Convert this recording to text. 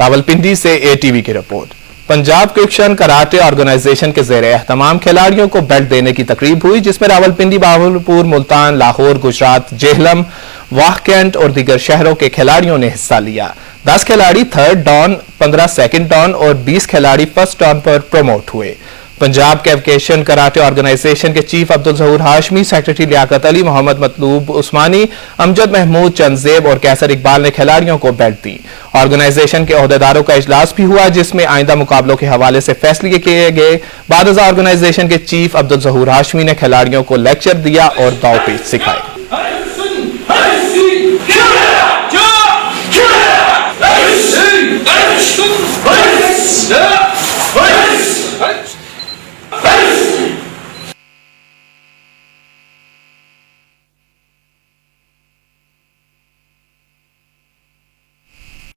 रावलपिंडी से एटीवी की report. Punjab किक्शन karate organisation के ज़ेरे एहतमाम खिलाड़ियों को बेल्ट देने की तकरीब हुई, जिसमें रावलपिंडी, बहावलपुर, मुल्तान, लाहौर, गुजरात, जेहलम, वाह कैंट और दीगर शहरों के खिलाड़ियों ने हिस्सा लिया। 10 खिलाड़ी थर्ड डॉन, 15 सेकंड डॉन और 20 खिलाड़ी फर्स्ट डॉन पर प्रमोट हुए। पंजाब कैवकेशन कराटे ऑर्गेनाइजेशन के चीफ अब्दुल ज़हूर हाशमी, सेक्रेटरी लियाकत अली, मोहम्मद मतलूब उस्मानी, अमजद महमूद, चंदजेब और कैसर इकबाल ने खिलाड़ियों को बेल्ट दी। ऑर्गेनाइजेशन के अहदेदारों का इजलास भी हुआ, जिसमें आइंदा मुकाबलों के हवाले से फैसले किए गए। बाद ऑर्गेनाइजेशन के चीफ अब्दुल ज़हूर हाशमी ने खिलाड़ियों को लेक्चर दिया और दाव पेच सिखाए।